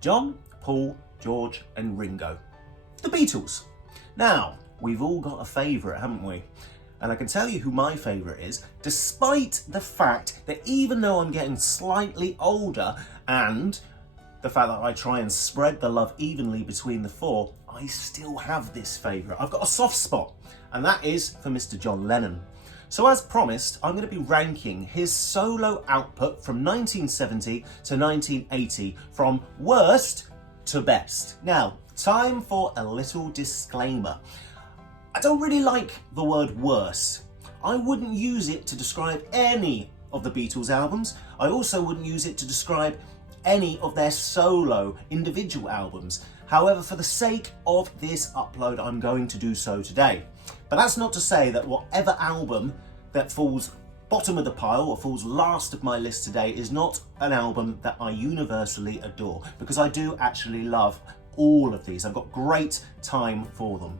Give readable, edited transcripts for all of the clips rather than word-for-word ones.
John, Paul, George and Ringo. The Beatles. Now, we've all got a favourite, haven't we? And I can tell you who my favourite is, despite the fact that even though I'm getting slightly older and the fact that I try and spread the love evenly between the four, I still have this favourite. I've got a soft spot, and that is for Mr. John Lennon. So as promised, I'm going to be ranking his solo output from 1970 to 1980 from worst to best. Now, time for a little disclaimer. I don't really like the word worst. I wouldn't use it to describe any of the Beatles albums. I also wouldn't use it to describe any of their solo individual albums. However, for the sake of this upload, I'm going to do so today. But that's not to say that whatever album that falls bottom of the pile or falls last of my list today is not an album that I universally adore, because I do actually love all of these. I've got great time for them.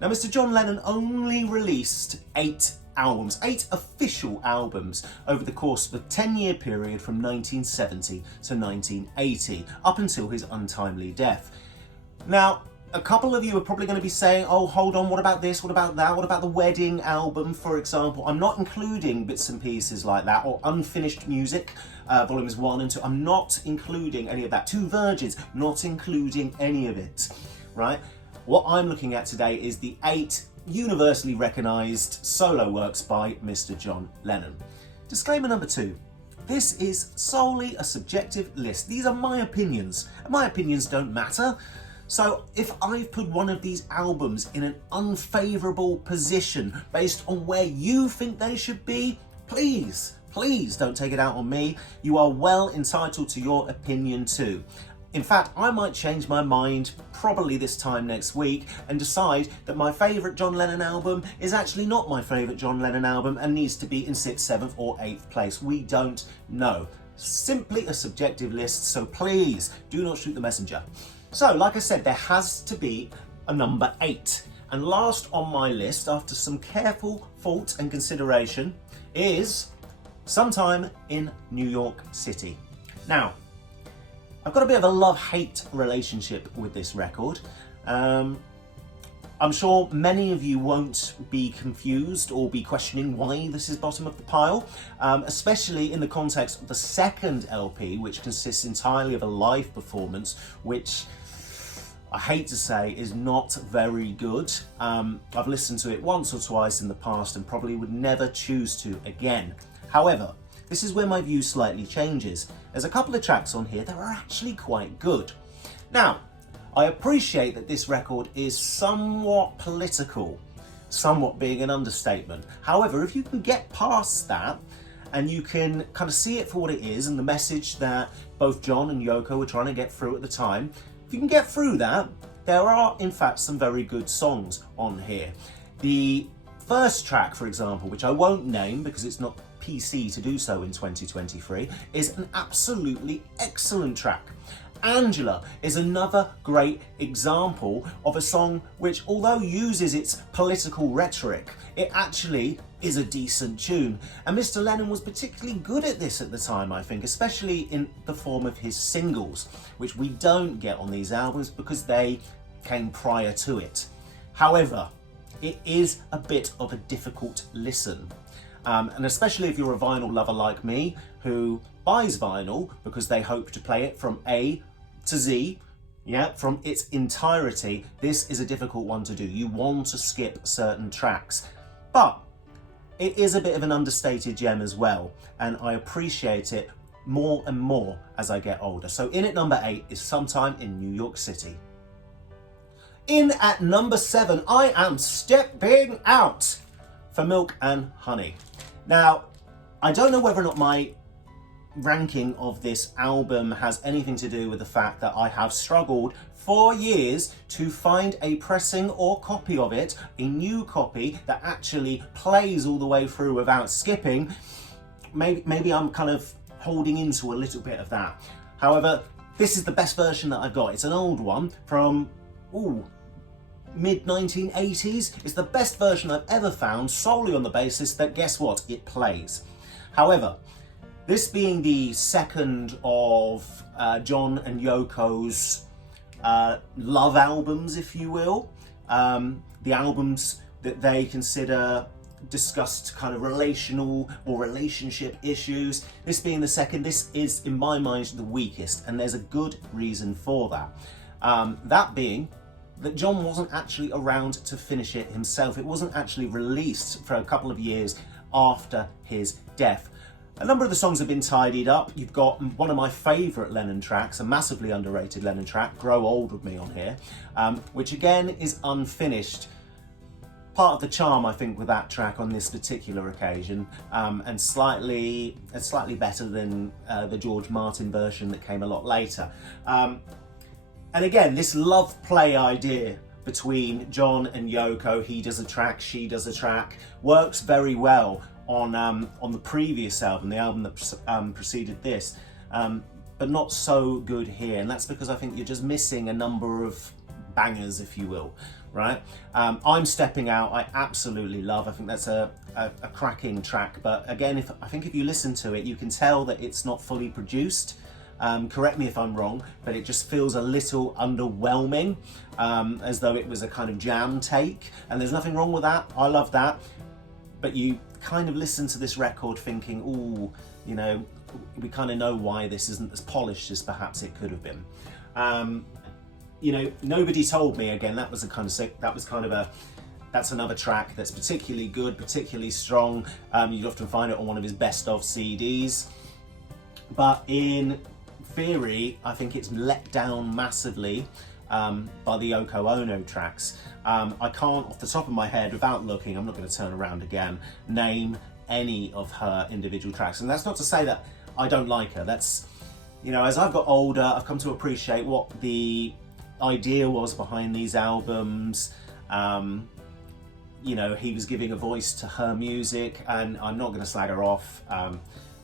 Now, Mr. John Lennon only released 8 albums, 8 official albums over the course of a 10-year period from 1970 to 1980, up until his untimely death. Now, a couple of you are probably going to be saying, oh, hold on, what about this, what about that, what about the wedding album, for example? I'm not including bits and pieces like that, or unfinished music, volumes 1 and 2. I'm not including any of that. Two Virgins, not including any of it, right? What I'm looking at today is the 8 universally recognised solo works by Mr. John Lennon. Disclaimer number 2. This is solely a subjective list. These are my opinions, and my opinions don't matter. So if I've put one of these albums in an unfavourable position based on where you think they should be, please don't take it out on me. You are well entitled to your opinion too. In fact, I might change my mind probably this time next week and decide that my favourite John Lennon album is actually not my favourite John Lennon album and needs to be in 6th, 7th or 8th place. We don't know. Simply a subjective list, so please do not shoot the messenger. So, like I said, there has to be a number 8. And last on my list, after some careful thought and consideration, is Sometime in New York City. Now, I've got a bit of a love-hate relationship with this record. I'm sure many of you won't be confused or be questioning why this is bottom of the pile, especially in the context of the second LP, which consists entirely of a live performance, which I hate to say is not very good. I've listened to it once or twice in the past and probably would never choose to again. However, this is where my view slightly changes. There's a couple of tracks on here that are actually quite good. Now, I appreciate that this record is somewhat political, somewhat being an understatement. However, if you can get past that and you can kind of see it for what it is and the message that both John and Yoko were trying to get through at the time, if you can get through that, there are in fact some very good songs on here. The first track, for example, which I won't name because it's not PC to do so in 2023, is an absolutely excellent track. Angela is another great example of a song which, although uses its political rhetoric, it actually is a decent tune. And Mr. Lennon was particularly good at this at the time, I think, especially in the form of his singles, which we don't get on these albums because they came prior to it. However, it is a bit of a difficult listen. And especially if you're a vinyl lover like me, who buys vinyl because they hope to play it from A to Z, from its entirety, this is a difficult one to do. You want to skip certain tracks. But it is a bit of an understated gem as well, and I appreciate it more and more as I get older. So in at number 8 is Sometime in New York City. In at number 7, I am stepping out for Milk and Honey. Now, I don't know whether or not my ranking of this album has anything to do with the fact that I have struggled for years to find a pressing or copy of it, a new copy that actually plays all the way through without skipping. Maybe I'm kind of holding into a little bit of that. However, this is the best version that I've got. It's an old one from, mid-1980s. It's the best version I've ever found, solely on the basis that, guess what, it plays. However, This being the second of John and Yoko's love albums, if you will. The albums that they consider discussed kind of relational or relationship issues. This being the second, this is, in my mind, the weakest, and there's a good reason for that. That being that John wasn't actually around to finish it himself. It wasn't actually released for a couple of years after his death. A number of the songs have been tidied up. You've got one of my favourite Lennon tracks, a massively underrated Lennon track, Grow Old With Me on here, which again is unfinished. Part of the charm, I think, with that track on this particular occasion, and slightly better than the George Martin version that came a lot later. And again, this love play idea between John and Yoko, he does a track, she does a track, works very well on the previous album, the album that preceded this, but not so good here. And that's because I think you're just missing a number of bangers, if you will, right? I'm Stepping Out, I absolutely love. I think that's a cracking track, but again, I think if you listen to it, you can tell that it's not fully produced. Correct me if I'm wrong, but it just feels a little underwhelming, as though it was a kind of jam take, and there's nothing wrong with that. I love that, but you kind of listen to this record thinking, ooh, you know, we kind of know why this isn't as polished as perhaps it could have been. You know, Nobody Told Me, again, that's another track that's particularly good, particularly strong. You'd often find it on one of his best of CDs, but in theory, I think it's let down massively by the Yoko Ono tracks. I can't, off the top of my head, without looking, I'm not going to turn around again, name any of her individual tracks. And that's not to say that I don't like her. That's, you know, as I've got older, I've come to appreciate what the idea was behind these albums. You know, he was giving a voice to her music, and I'm not going to slag her off.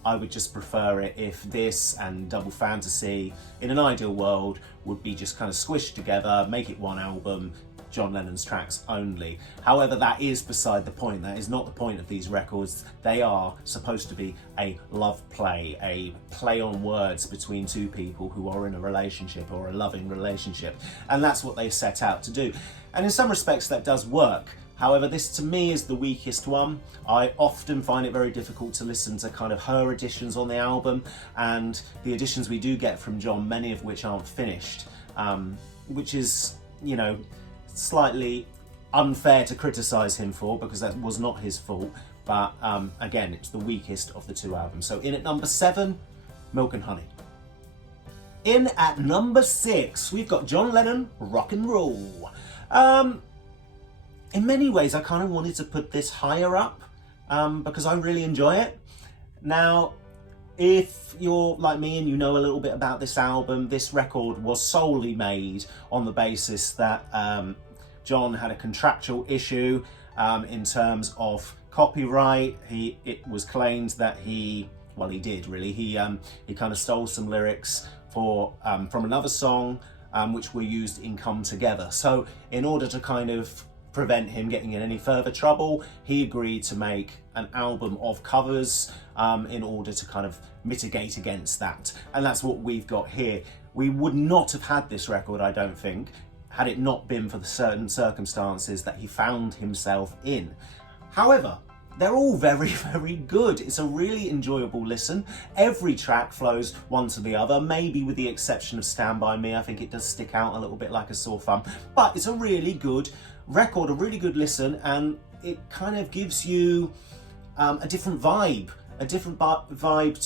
I would just prefer it if this and Double Fantasy, in an ideal world, would be just kind of squished together, make it one album, John Lennon's tracks only. However, that is beside the point. That is not the point of these records. They are supposed to be a love play, a play on words between two people who are in a relationship or a loving relationship. And that's what they set out to do. And in some respects, that does work. However, this to me is the weakest one. I often find it very difficult to listen to kind of her additions on the album, and the additions we do get from John, many of which aren't finished, which is, you know, slightly unfair to criticise him for, because that was not his fault. But again, it's the weakest of the two albums. So in at number 7, Milk and Honey. In at number 6, we've got John Lennon, Rock and Roll. In many ways, I kind of wanted to put this higher up because I really enjoy it. Now, if you're like me and you know a little bit about this album, this record was solely made on the basis that John had a contractual issue in terms of copyright. It was claimed that he did really. He kind of stole some lyrics from another song which were used in Come Together. So in order to kind of prevent him getting in any further trouble, he agreed to make an album of covers in order to kind of mitigate against that. And that's what we've got here. We would not have had this record, I don't think, had it not been for the certain circumstances that he found himself in. However, they're all very, very good. It's a really enjoyable listen. Every track flows one to the other, maybe with the exception of Stand By Me. I think it does stick out a little bit like a sore thumb, but it's a really good record, a really good listen, and it kind of gives you a different vibe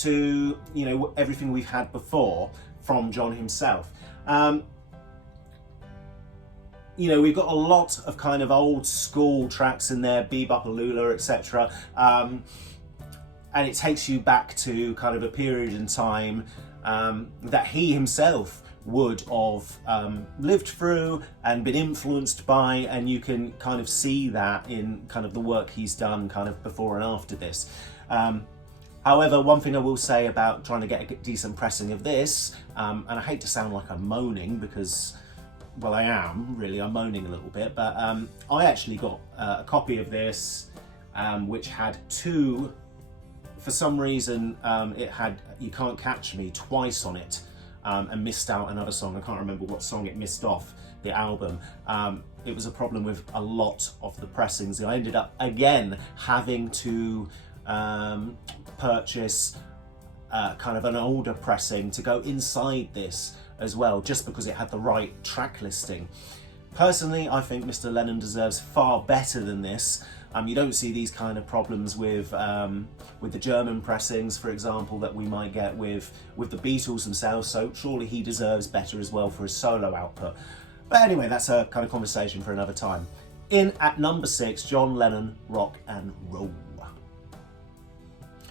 to, you know, everything we've had before from John himself. You know, we've got a lot of kind of old school tracks in there, Bebop Lula, etc. And it takes you back to kind of a period in time that he himself would have lived through and been influenced by, and you can kind of see that in kind of the work he's done kind of before and after this. However, one thing I will say about trying to get a decent pressing of this, and I hate to sound like I'm moaning because, well, I am really, I'm moaning a little bit, but I actually got a copy of this which had 2 for some reason, it had You Can't Catch Me twice on it, and missed out another song. I can't remember what song it missed off the album. It was a problem with a lot of the pressings. I ended up again having to purchase kind of an older pressing to go inside this as well, just because it had the right track listing. Personally, I think Mr. Lennon deserves far better than this. You don't see these kind of problems with the German pressings, for example, that we might get with the Beatles themselves, so surely he deserves better as well for his solo output. But anyway, that's a kind of conversation for another time. In at number 6, John Lennon, Rock and Roll.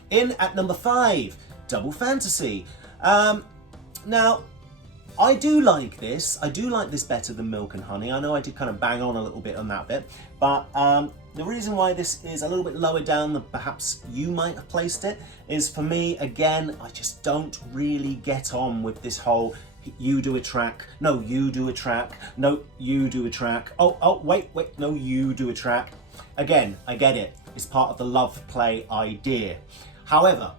In at number 5, Double Fantasy. Now, I do like this. I do like this better than Milk and Honey. I know I did kind of bang on a little bit on that bit, but the reason why this is a little bit lower down than perhaps you might have placed it is, for me, again, I just don't really get on with this whole you do a track, no, you do a track, no, you do a track, oh, wait, no, you do a track. Again, I get it. It's part of the love play idea. However,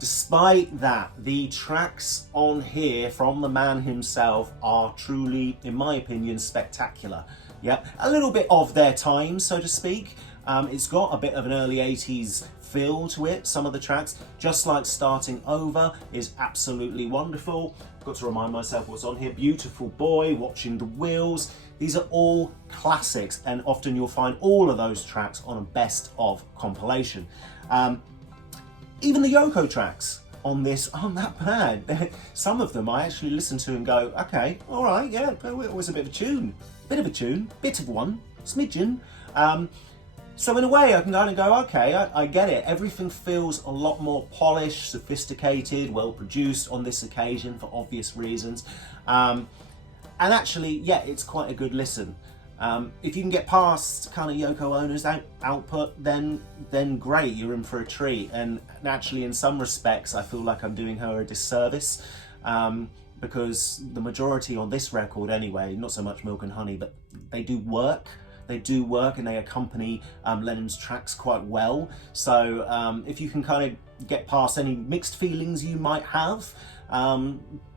despite that, the tracks on here from the man himself are truly, in my opinion, spectacular. Yeah, a little bit of their time, so to speak. It's got a bit of an early 80s feel to it, some of the tracks. Just Like Starting Over is absolutely wonderful. Got to remind myself what's on here. Beautiful Boy, Watching the Wheels. These are all classics, and often you'll find all of those tracks on a best of compilation. Even the Yoko tracks on this aren't that bad. Some of them I actually listen to and go, okay, all right, yeah, it was a bit of a tune. Bit of one, smidgen. So in a way I can kind of go, okay, I get it. Everything feels a lot more polished, sophisticated, well produced on this occasion for obvious reasons. And actually, yeah, it's quite a good listen. If you can get past kind of Yoko Ono's output, then great, you're in for a treat. And actually, in some respects, I feel like I'm doing her a disservice, because the majority on this record anyway, not so much Milk and Honey, but they do work and they accompany Lennon's tracks quite well. So if you can kind of get past any mixed feelings you might have,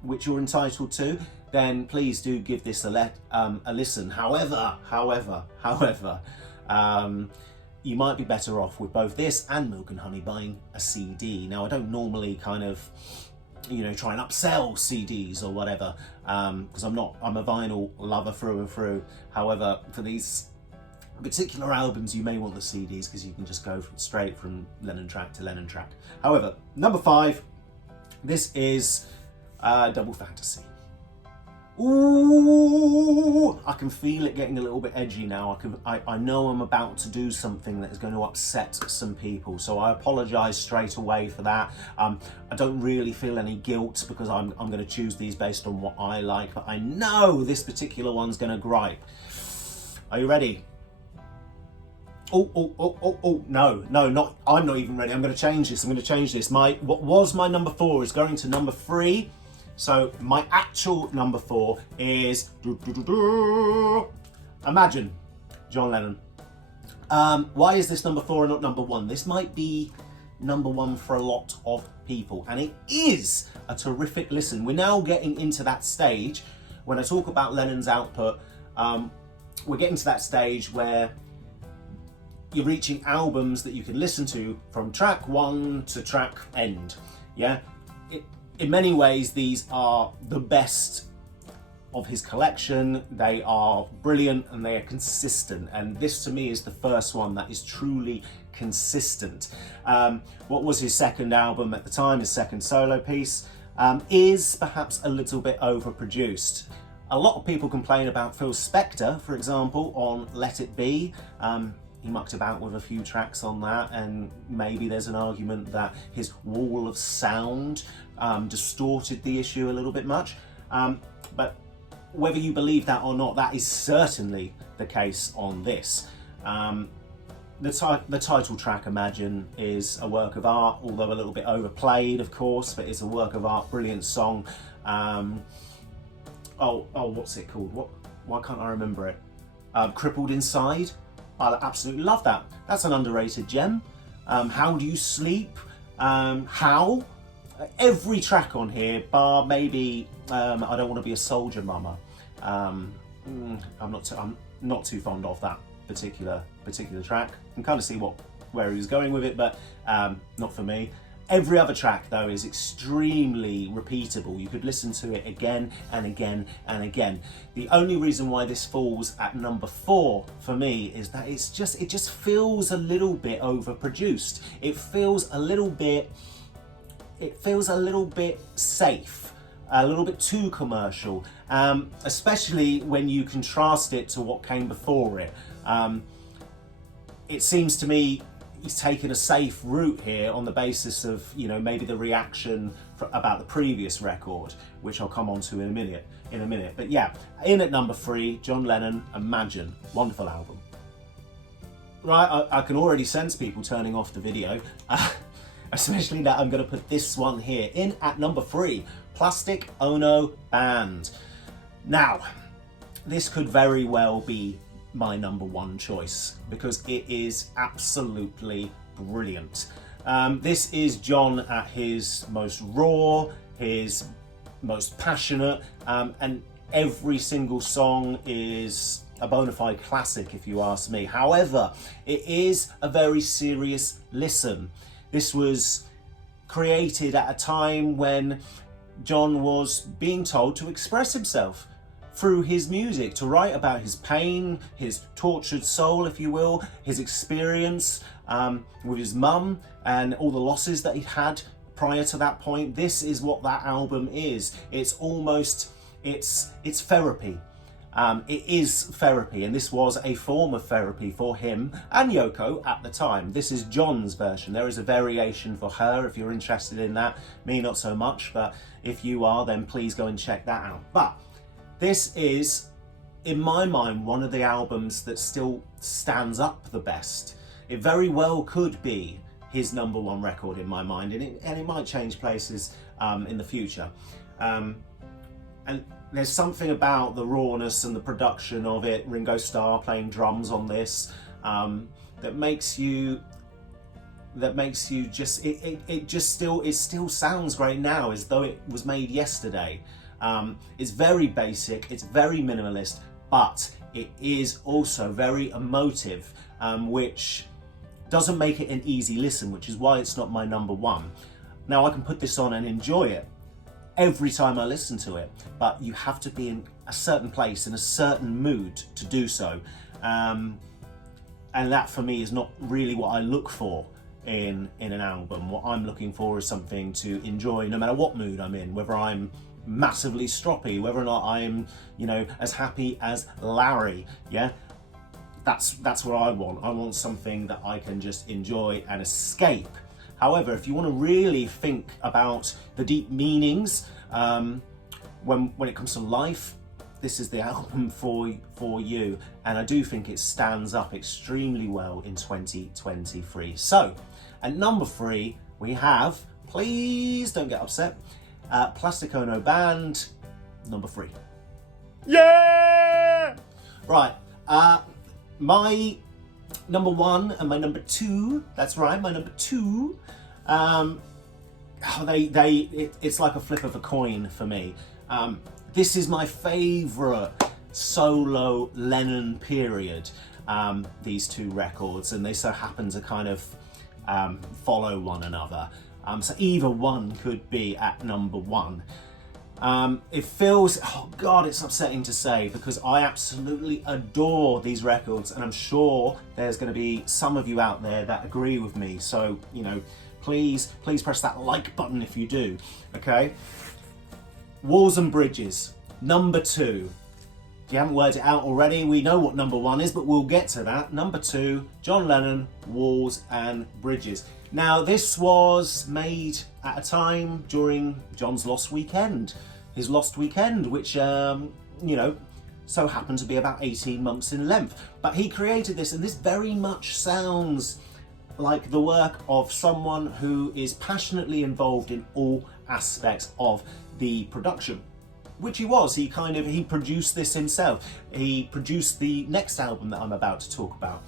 which you're entitled to, then please do give this a listen. However, you might be better off with both this and Milk and Honey buying a CD. Now, I don't normally kind of, try and upsell CDs or whatever, because I'm a vinyl lover through and through. However, for these particular albums, you may want the CDs because you can just go straight from Lennon track to Lennon track. However, number 5, this is Double Fantasy. Ooh, I can feel it getting a little bit edgy now. I know I'm about to do something that is going to upset some people, so I apologise straight away for that. I don't really feel any guilt because I'm going to choose these based on what I like, but I know this particular one's going to gripe. Are you ready? Oh, no, I'm not even ready. I'm going to change this. What was my number 4 is going to number 3. So my actual number 4 is Imagine, John Lennon. Why is this number 4 and not number 1? This might be number 1 for a lot of people, and it is a terrific listen. We're now getting into that stage. When I talk about Lennon's output, we're getting to that stage where you're reaching albums that you can listen to from track 1 to track end. Yeah. In many ways, these are the best of his collection. They are brilliant and they are consistent. And this to me is the first one that is truly consistent. What was his second album at the time, his second solo piece, is perhaps a little bit overproduced. A lot of people complain about Phil Spector, for example, on Let It Be. He mucked about with a few tracks on that, and maybe there's an argument that his wall of sound distorted the issue a little bit much. But whether you believe that or not, that is certainly the case on this. The title track, Imagine, is a work of art, although a little bit overplayed, of course, but it's a work of art, brilliant song. What's it called? Why can't I remember it? Crippled Inside. I absolutely love that. That's an underrated gem. How Do You Sleep? How? Every track on here, bar maybe I Don't Want to Be a Soldier Mama. I'm not too fond of that particular track. I can kind of see where he was going with it, but not for me. Every other track though is extremely repeatable. You could listen to it again and again and again. The only reason why this falls at number 4 for me is that it just feels a little bit overproduced. It feels a little bit safe, a little bit too commercial, especially when you contrast it to what came before it. It seems to me he's taken a safe route here on the basis of, maybe the reaction about the previous record, which I'll come on to in a minute. But yeah, in at number 3, John Lennon, Imagine. Wonderful album. Right, I can already sense people turning off the video, especially that I'm going to put this one here in at number 3, Plastic Ono Band. Now, this could very well be my number 1 choice because it is absolutely brilliant. This is John at his most raw, his most passionate, and every single song is a bona fide classic if you ask me. However, it is a very serious listen. This was created at a time when John was being told to express himself through his music, to write about his pain, his tortured soul, if you will, his experience with his mum and all the losses that he'd had prior to that point. This is what that album is. It's therapy. It is therapy, and this was a form of therapy for him and Yoko at the time. This is John's version. There is a variation for her if you're interested in that. Me, not so much, but if you are, then please go and check that out. But this is, in my mind, one of the albums that still stands up the best. It very well could be his number 1 record in my mind, and it might change places in the future. And there's something about the rawness and the production of it, Ringo Starr playing drums on this, that makes you just, it still sounds great now as though it was made yesterday. It's very basic, it's very minimalist, but it is also very emotive, which doesn't make it an easy listen, which is why it's not my number 1. Now, I can put this on and enjoy it every time I listen to it, but you have to be in a certain place, in a certain mood to do so. And that for me is not really what I look for in an album. What I'm looking for is something to enjoy no matter what mood I'm in, whether I'm massively stroppy, whether or not I'm, as happy as Larry, yeah? That's what I want. I want something that I can just enjoy and escape. However, if you want to really think about the deep meanings when it comes to life, this is the album for you. And I do think it stands up extremely well in 2023. So, at number 3, we have, please don't get upset, Plastic Ono Band, number 3. Yeah! Right, my number 1 and my number 2, that's right, my number 2, it's like a flip of a coin for me. This is my favourite solo Lennon period, these 2 records, and they so happen to kind of follow one another. So either one could be at number 1. It feels, oh God, it's upsetting to say because I absolutely adore these records, and I'm sure there's going to be some of you out there that agree with me. So, please press that like button if you do, okay? Walls and Bridges, number 2. If you haven't worked it out already, we know what number 1 is, but we'll get to that. Number 2, John Lennon, Walls and Bridges. Now, this was made at a time during John's lost weekend, his lost weekend, which, so happened to be about 18 months in length. But he created this, and this very much sounds like the work of someone who is passionately involved in all aspects of the production, which he was. He produced this himself. He produced the next album that I'm about to talk about.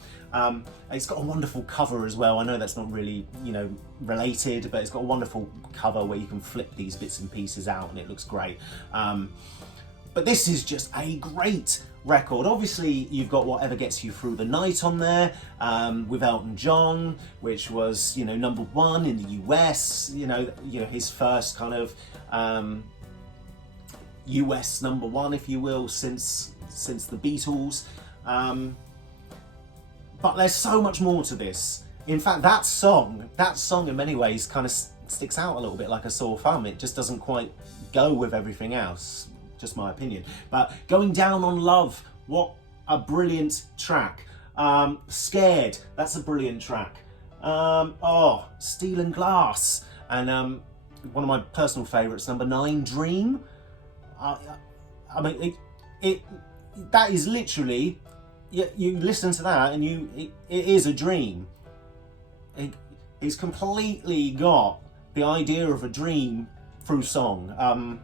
It's got a wonderful cover as well. I know that's not really, you know, related, but it's got a wonderful cover where you can flip these bits and pieces out and it looks great. But this is just a great record. Obviously, you've got Whatever Gets You Through the Night on there, with Elton John, which was, you know, #1 in the US, you know, his first kind of US #1, if you will, since the Beatles. But there's so much more to this. In fact, that song in many ways kind of sticks out a little bit like a sore thumb. It just doesn't quite go with everything else, just my opinion. But Going Down on Love, what a brilliant track. Scared, that's a brilliant track. Oh, Steel and Glass, and one of my personal favourites, #9, Dream. I mean, that is literally, you listen to that and it is a dream. He's completely got the idea of a dream through song. I'm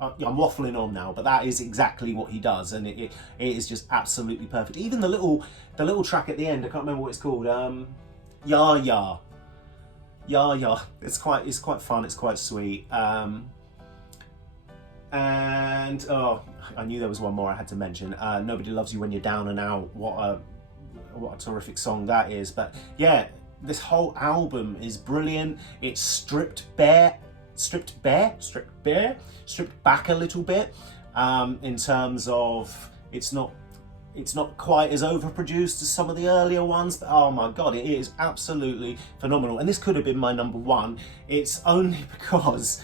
waffling on now, but that is exactly what he does, and it is just absolutely perfect. Even the little track at the end, I can't remember what it's called. Ya Ya. Ya Ya. It's quite fun. It's quite sweet. And oh, I knew there was one more I had to mention. Nobody Loves You When You're Down and Out. What a terrific song that is. But yeah, this whole album is brilliant. It's stripped back a little bit, in terms of it's not quite as overproduced as some of the earlier ones, but oh my god, it is absolutely phenomenal. And this could have been my #1. It's only because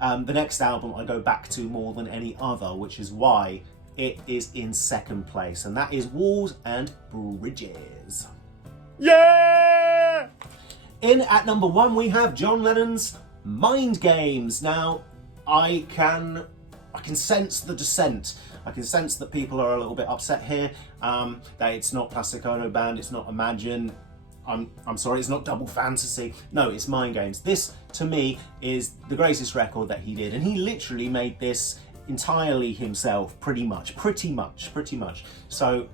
the next album I go back to more than any other, which is why it is in second place, and that is Walls and Bridges. Yeah! In at #1 we have John Lennon's Mind Games. Now, I can sense the dissent. I can sense that people are a little bit upset here, that it's not Plastic Ono Band, it's not Imagine. I'm sorry, it's not Double Fantasy. No, it's Mind Games. This, to me, is the greatest record that he did, and he literally made this entirely himself, pretty much. So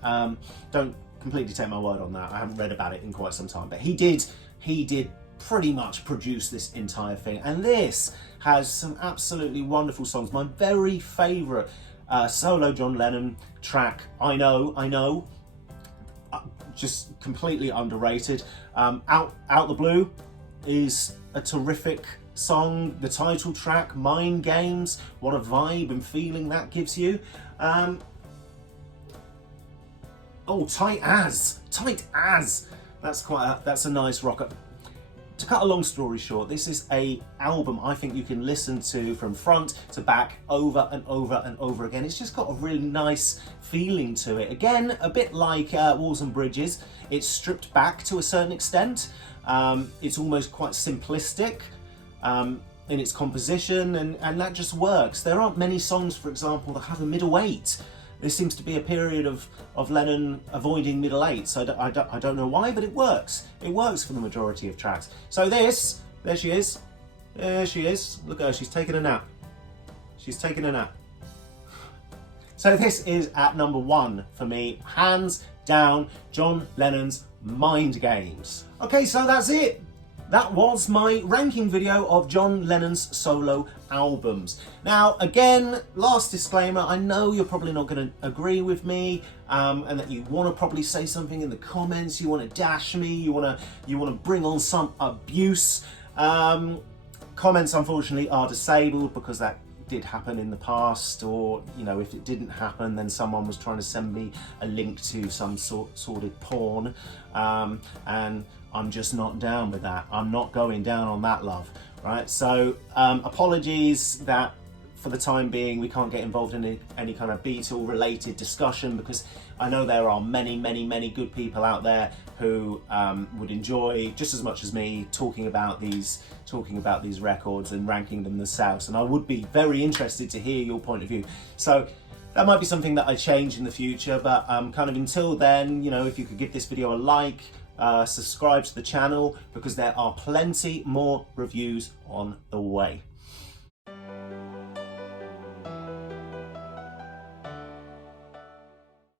don't completely take my word on that. I haven't read about it in quite some time, but he did pretty much produce this entire thing, and this has some absolutely wonderful songs. My very favourite solo John Lennon track, I know. Just completely underrated. Out the Blue is a terrific song. The title track, Mind Games, what a vibe and feeling that gives you. Oh, Tight As. That's a nice rocker. To cut a long story short, this is a album I think you can listen to from front to back over and over and over again. It's just got a really nice feeling to it. Again, a bit like Walls and Bridges, it's stripped back to a certain extent. It's almost quite simplistic in its composition, and that just works. There aren't many songs, for example, that have a middle 8. There seems to be a period of Lennon avoiding middle 8s. I don't know why, but it works. It works for the majority of tracks. So there she is. Look at her, she's taking a nap. So this is at #1 for me, hands down, John Lennon's Mind Games. Okay, so that's it. That was my ranking video of John Lennon's solo albums. Now, again, last disclaimer, I know you're probably not going to agree with me, and that you want to probably say something in the comments, you want to dash me, you want to bring on some abuse. Comments, unfortunately, are disabled because that did happen in the past, or, you know, if it didn't happen, then someone was trying to send me a link to some sordid porn, and I'm just not down with that. I'm not going down on that, love, right? So apologies that for the time being we can't get involved in any kind of Beatle related discussion, because I know there are many good people out there who would enjoy just as much as me talking about these records and ranking them themselves, and I would be very interested to hear your point of view. So that might be something that I change in the future, but kind of until then, you know, if you could give this video a like, subscribe to the channel, because there are plenty more reviews on the way.